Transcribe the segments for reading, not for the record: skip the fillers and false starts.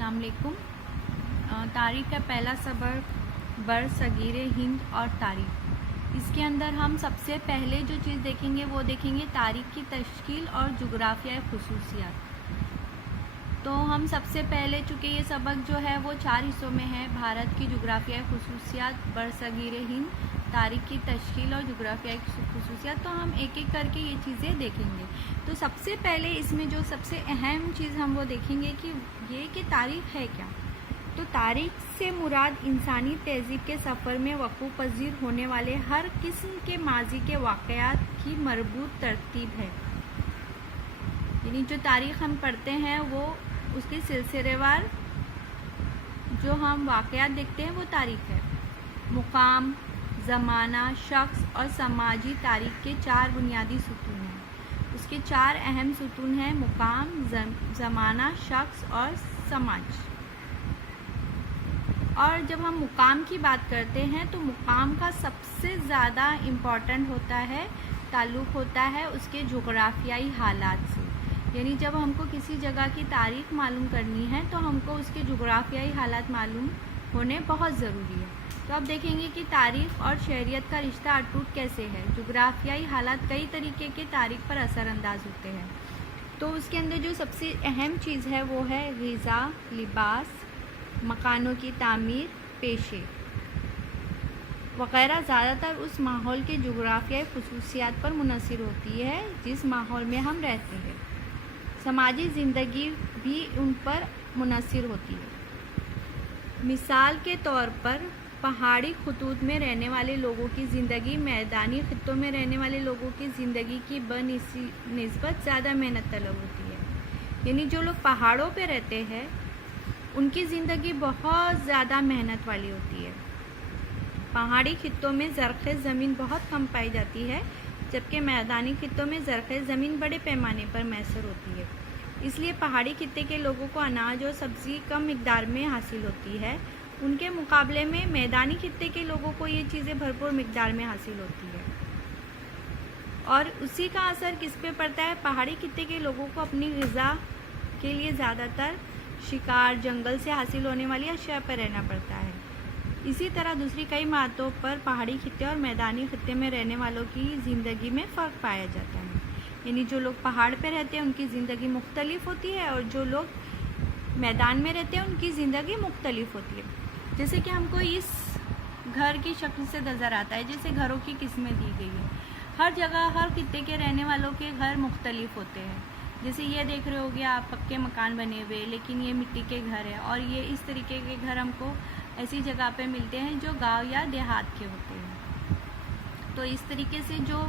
अस्सलाम वालेकुम। तारीख़ का पहला सबक बरसगीर हिंद और तारीख़। इसके अंदर हम सबसे पहले जो चीज़ देखेंगे वो देखेंगे तारीख़ की तश्कील और जुग़राफ़ियाई ख़ुसूसियात। तो हम सबसे पहले चूँकि ये सबक जो है वो 4 हिस्सों में है, भारत की जुग़राफ़ियाई ख़ुसूसियात, बरसगीर हिंद, तारीख़ की तश्कील और जुग़राफ़ियाई ख़ुसूसियात। तो हम एक एक करके ये चीज़ें देखेंगे। तो सबसे पहले इसमें जो सबसे अहम चीज़ हम वो देखेंगे कि ये कि तारीख़ है क्या। तो तारीख़ से मुराद इंसानी तहज़ीब के सफ़र में वक़ूफ़ पज़ीर होने वाले हर किस्म के माज़ी के वाक़यात की मरबूत तरतीब है। यानी जो तारीख़ हम पढ़ते हैं वो उसकी सिलसिलेवार जो हम वाक़यात देखते हैं वो तारीख़ है। मुकाम, ज़माना, शख्स और समाजी तारीख़ के 4 बुनियादी सुतून हैं। उसके 4 अहम सुतून हैं: मुकाम, ज़माना, शख्स और समाज। और जब हम मुकाम की बात करते हैं तो मुकाम का सबसे ज़्यादा इम्पॉर्टेंट होता है, ताल्लुक़ होता है उसके जुग़राफ़ियाई हालात से। यानी जब हमको किसी जगह की तारीख़ मालूम करनी है तो हमको उसके जुग़राफ़ियाई हालात मालूम होने बहुत ज़रूरी है। तो अब देखेंगे कि तारीख़ और शहरियत का रिश्ता अटूट कैसे है। जुग़राफ़ियाई हालात कई तरीके के तारीख़ पर असरअंदाज होते हैं। तो उसके अंदर जो सबसे अहम चीज़ है वो है ग़िज़ा, लिबास, मकानों की तामीर, पेशे वग़ैरह। ज़्यादातर उस माहौल के जुग़राफ़ियाई ख़ुसूसियात पर मुनहसर होती है जिस माहौल में हम रहते हैं। समाजी ज़िंदगी भी उन पर मुनहसर होती है। मिसाल के तौर पर पहाड़ी खित्तों में रहने वाले लोगों की ज़िंदगी मैदानी खित्तों में रहने वाले लोगों की ज़िंदगी की बनिस्बत ज़्यादा मेहनत तलब होती है। यानी जो लोग पहाड़ों पे रहते हैं उनकी ज़िंदगी बहुत ज़्यादा मेहनत वाली होती है। पहाड़ी खित्तों में ज़रख़ेज़ ज़मीन बहुत कम पाई जाती है, जबकि मैदानी खित्तों में ज़रख़ेज़ ज़मीन बड़े पैमाने पर मैसर होती है। इसलिए पहाड़ी खित्ते के लोगों को अनाज और सब्ज़ी कम मिक़दार में हासिल होती है। उनके मुकाबले में मैदानी खित्ते के लोगों को ये चीज़ें भरपूर मिक़दार में हासिल होती है। और उसी का असर किस पे पड़ता है? पहाड़ी खित्ते के लोगों को अपनी ग़िज़ा के लिए ज़्यादातर शिकार, जंगल से हासिल होने वाली अशिया पर रहना पड़ता है। इसी तरह दूसरी कई बातों पर पहाड़ी खित्ते और मैदानी खित्ते में रहने वालों की ज़िंदगी में फ़र्क पाया जाता है। यानी जो लोग पहाड़ पे रहते हैं उनकी ज़िंदगी मुख्तलिफ होती है और जो लोग मैदान में रहते हैं उनकी ज़िंदगी मुख्तलिफ होती है। जैसे कि हमको इस घर की शक्ल से नज़र आता है, जैसे घरों की किस्में दी गई है। हर जगह हर खित्ते के रहने वालों के घर मुख्तलिफ होते हैं। जैसे ये देख रहे होगे आप, पक्के मकान बने हुए, लेकिन ये मिट्टी के घर है। और ये इस तरीके के घर हमको ऐसी जगह पे मिलते हैं जो गांव या देहात के होते हैं। तो इस तरीके से जो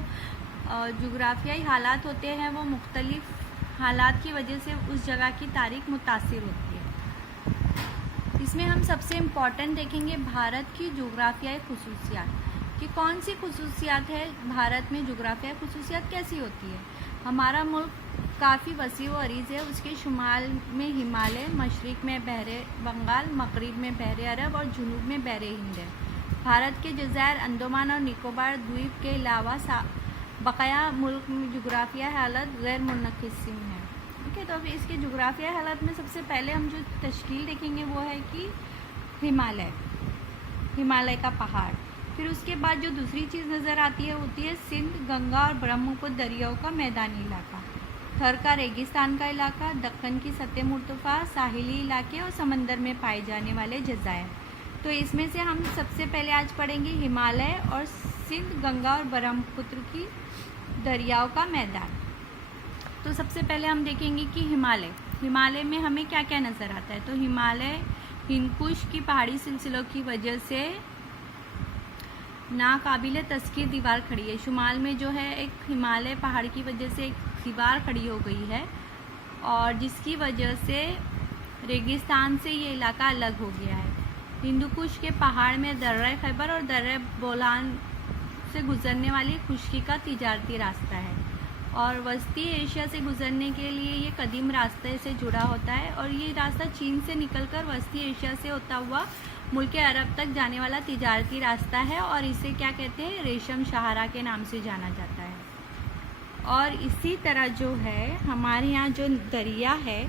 जुग़राफ़ियाई हालात होते हैं वो मुख्तलिफ हालात की वजह से उस जगह की तारीख़ मुतासिर होती है। इसमें हम सबसे इम्पॉर्टेंट देखेंगे भारत की जुग़राफ़ियाई ख़ुसूसियात कि कौन सी ख़ुसूसियात है भारत में, जुग़राफ़ियाई ख़ुसूसियात कैसी होती है। हमारा मुल्क काफ़ी वसी व अरीज़ है। उसके शुमाल में हिमालय, मशरिक़ में बहरे बंगाल, मग़रिब में बहरे अरब और जनूब में बहरे हिंद है। भारत के जज़ायर अंडमान और निकोबार द्वीप के अलावा बक़ाया मुल्क में जुग़राफ़ियाई हालत गैर मुनक़सिम है। ठीक है, तो अभी इसके जुग़राफ़ियाई हालत में सबसे पहले हम जो तश्कील देखेंगे वो है कि हिमालय का पहाड़। फिर उसके बाद जो दूसरी चीज़ नज़र आती है होती है सिंध, गंगा और ब्रह्मपुत्र दरियाओं का मैदानी इलाका, थर का रेगिस्तान का इलाका, दक्कन की सतह मुर्तफ़ा, साहिली इलाके और समंदर में पाए जाने वाले जज़ायर। तो इसमें से हम सबसे पहले आज पढ़ेंगे हिमालय और सिंध, गंगा और ब्रह्मपुत्र की दरियाओं का मैदान। तो सबसे पहले हम देखेंगे कि हिमालय में हमें क्या क्या नज़र आता है। तो हिमालय हिंदकुश की पहाड़ी सिलसिलों की वजह से नाकाबिले तस्कीर दीवार खड़ी है। शुमाल में जो है एक हिमालय पहाड़ की वजह से एक दीवार खड़ी हो गई है और जिसकी वजह से रेगिस्तान से ये इलाका अलग हो गया है। हिंदुकुश के पहाड़ में दर्रा खैबर और दर्रा बोलान से गुजरने वाली खुश्की का तिजारती रास्ता है और वस्ती एशिया से गुजरने के लिए ये कदीम रास्ते से जुड़ा होता है और ये रास्ता चीन से निकलकर वस्ती एशिया से होता हुआ मुल्क अरब तक जाने वाला तिजारती रास्ता है और इसे क्या कहते हैं, रेशम शहारा के नाम से जाना जाता है। और इसी तरह जो है हमारे यहाँ जो दरिया है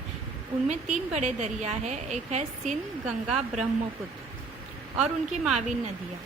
ان میں 3 بڑے دریا ہیں، ایک ہے سندھ، گنگا، برہم پتر اور ان کی معاون ندیاں۔